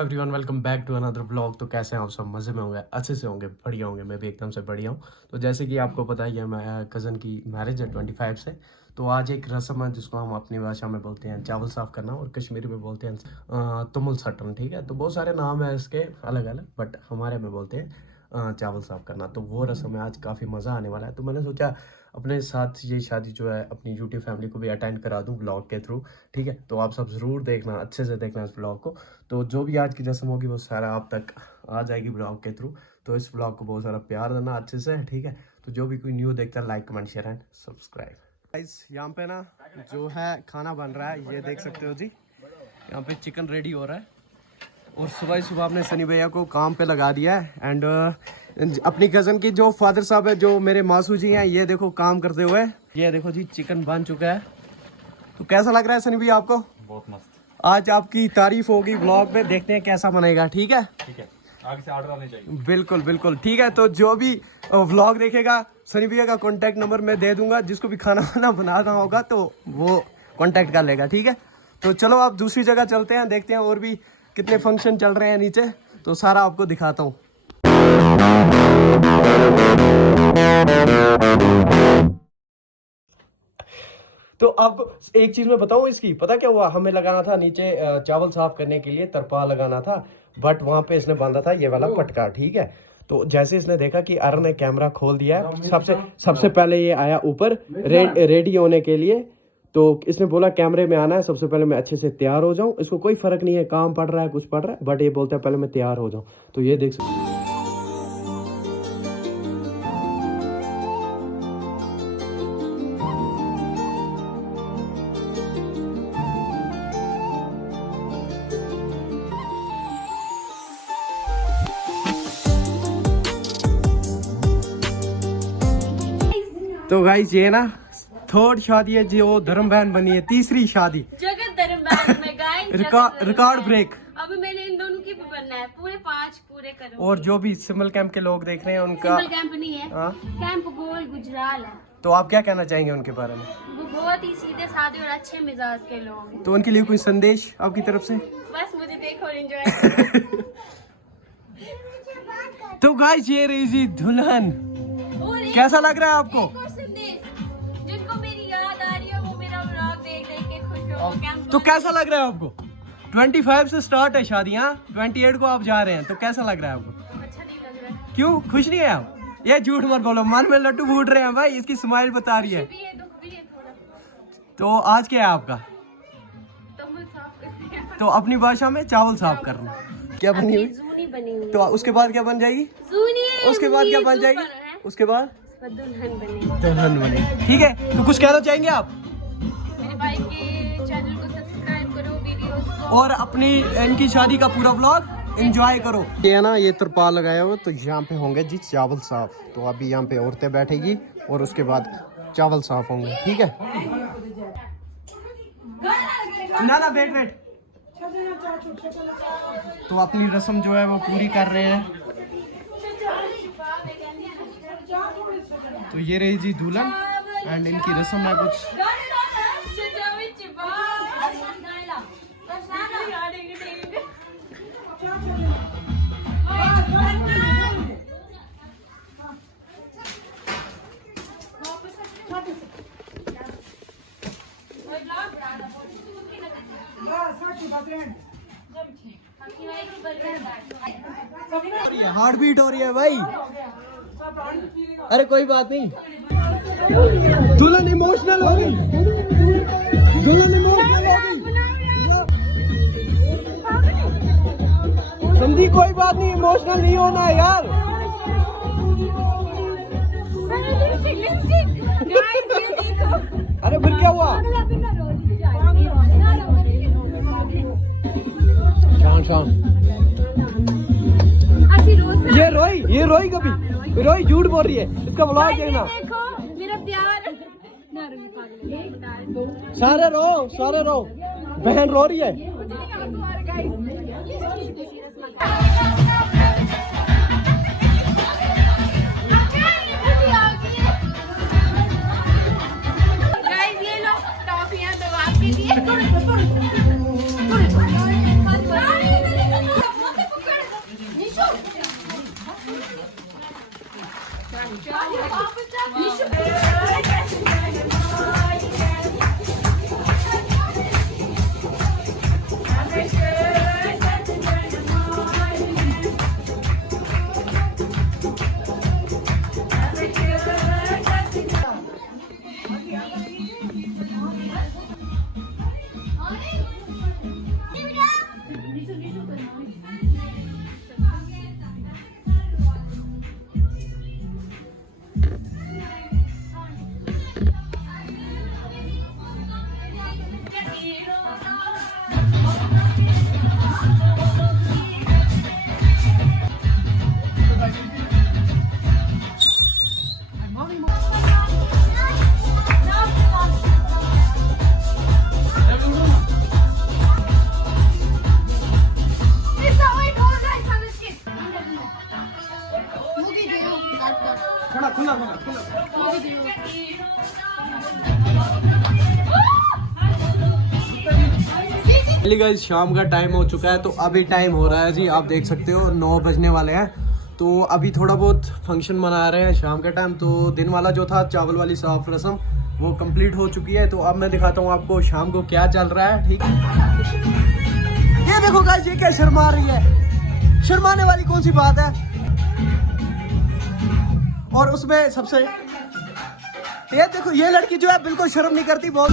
Everyone, welcome back to another blog. तो कैसे हैं आप सब? मज़े में होंगे, अच्छे से होंगे, बढ़िया होंगे। मैं भी एकदम से बढ़िया हूँ। तो जैसे कि आपको पता ही है, मैं कज़न की मैरिज है 25 से। तो आज एक रस्म है जिसको हम अपनी भाषा में बोलते हैं चावल साफ़ करना, और कश्मीरी में बोलते हैं तुमुल सटन। ठीक है, तो बहुत सारे नाम है इसके अलग अलग, बट हमारे में बोलते हैं चावल साफ़ करना। तो वो रस्म है आज, काफ़ी मज़ा आने वाला है। तो मैंने सोचा अपने साथ ये शादी जो है अपनी यूट्यूब फैमिली को भी अटेंड करा दूं ब्लॉग के थ्रू। ठीक है, तो आप सब ज़रूर देखना, अच्छे से देखना इस ब्लॉग को। तो जो भी आज की रस्म होगी वो सारा आप तक आ जाएगी ब्लॉग के थ्रू। तो इस ब्लॉग को बहुत सारा प्यार देना अच्छे से, ठीक है। तो जो भी कोई न्यू देखता है, like comment share and subscribe. Guys, यहाँ पे ना जो है खाना बन रहा है, ये देख सकते हो जी। यहाँ पे चिकन रेडी हो रहा है, और सुबह ही सुबह आपने सनी भैया को काम पे लगा दिया है। एंड अपनी कज़न की जो फादर साहब है, जो मेरे मासू जी हैं, ये देखो काम करते हुए। ये देखो जी, चिकन बन चुका है। तो कैसा लग रहा है सनी भैया आपको? बहुत मस्त। आज आपकी तारीफ होगी व्लॉग में, देखते हैं कैसा बनेगा। ठीक है, ठीक है, आगे से ऑर्डर आने चाहिए। बिल्कुल बिल्कुल, ठीक है। तो जो भी व्लॉग देखेगा, सनी भैया का कॉन्टैक्ट नंबर मैं दे दूंगा। जिसको भी खाना वाना बनाना होगा तो वो कॉन्टैक्ट कर लेगा, ठीक है। तो चलो आप दूसरी जगह चलते हैं, देखते हैं और भी कितने फंक्शन चल रहे हैं नीचे। तो सारा आपको दिखाता हूँ। तो आपको एक चीज मैं बताऊं इसकी, पता क्या हुआ? हमें लगाना था नीचे चावल साफ करने के लिए तरपाल लगाना था, बट वहां पे इसने बांधा था ये वाला पटका। ठीक है, तो जैसे इसने देखा कि अरन ने कैमरा खोल दिया, सबसे पहले ये आया ऊपर रेडी होने के लिए। तो इसने बोला कैमरे में आना है, सबसे पहले मैं अच्छे से तैयार हो जाऊं। इसको कोई फर्क नहीं है, काम पड़ रहा है, कुछ पड़ रहा है, बट ये बोलता है पहले मैं तैयार हो जाऊं। तो ये देख सकते तो गाइस, ये ना थर्ड शादी है जो धर्म बहन बनी है, तीसरी शादी जगत धर्म बहन में गाइस, रिकॉर्ड ब्रेक। अब मैंने इन दोनों की भी बनना है, पूरे 5 पूरे करूं। और जो भी सिंबल कैंप के लोग देख रहे हैं उनका सिंबल कैंप नहीं है, कैंप गोल गुजराल है। तो आप क्या कहना चाहेंगे उनके बारे में? वो बहुत ही सीधे साधे और अच्छे मिजाज के लोग हैं। तो उनके लिए कोई संदेश आपकी तरफ से? बस मुझे देखो और एंजॉय। तो गाइस, ये रही जी दुल्हन। कैसा लग रहा है आपको? जिनको मेरी याद आ रही है वो मेरा व्लॉग देख देख के खुश हो। तो कैसा लग रहा है आपको? 25 से स्टार्ट है शादियाँ, 28 को आप जा रहे हैं, तो कैसा लग रहा है आपको? अच्छा नहीं लग रहा है। क्यों खुश नहीं है आप? ये झूठ मत बोलो, मन में लड्डू फूट रहे हैं भाई, इसकी स्माइल बता रही है। खुशी भी है, दुख भी है थोड़ा। तो आज क्या है आपका? तुम साफ करते हैं। तो अपनी भाषा में चावल साफ करना। क्या बनी हुई? जूनी बनी हुई। तो उसके बाद क्या बन जाएगी? उसके बाद क्या बन जाएगी? उसके बाद दुल्हन बनी। दुल्हन बनी, ठीक है। तो कुछ कहना चाहेंगे आप? मेरे भाई के चैनल को सब्सक्राइब करो, वीडियोस को, और अपनी इनकी शादी का पूरा व्लॉग एंजॉय करो। ये है ना, ये तरपाल लगाया हुआ, तो यहाँ पे होंगे जी चावल साफ। तो अभी यहाँ पे औरतें बैठेगी और उसके बाद चावल साफ होंगे, ठीक है। ना वेट। तो अपनी रस्म जो है वो पूरी कर रहे हैं। तो ये रही जी दूल्हन, एंड इनकी रस्म है कुछ। हार्ट बीट हो रही है भाई। अरे कोई बात नहीं, दुल्हन इमोशनल हो गई, दुल्हन इमोशनल हो गई। समझी? कोई बात नहीं, इमोशनल नहीं होना है यार। अरे फिर क्या हुआ? शाम ये रोई कभी? रोई झूठ बोल रही है, इसका व्लॉग देखना। देखो मेरा प्यार। सारे रो, बहन रो रही है। गाइस, ये लो टॉफियां, तो आपके लिए। गाइस शाम का टाइम हो चुका है, तो अभी टाइम हो रहा है जी, आप देख सकते हो 9 बजने वाले हैं। तो अभी थोड़ा बहुत फंक्शन मना रहे हैं शाम का टाइम। तो दिन वाला जो था चावल वाली साफ रस्म वो कंप्लीट हो चुकी है। तो अब मैं दिखाता हूँ आपको शाम को क्या चल रहा है। ठीक है, ये देखो गाइस, ये क्या शर्मा रही है, शर्माने वाली कौन सी बात है। और उसमें सबसे ये देखो, ये लड़की जो है बिल्कुल शर्म नहीं करती, बहुत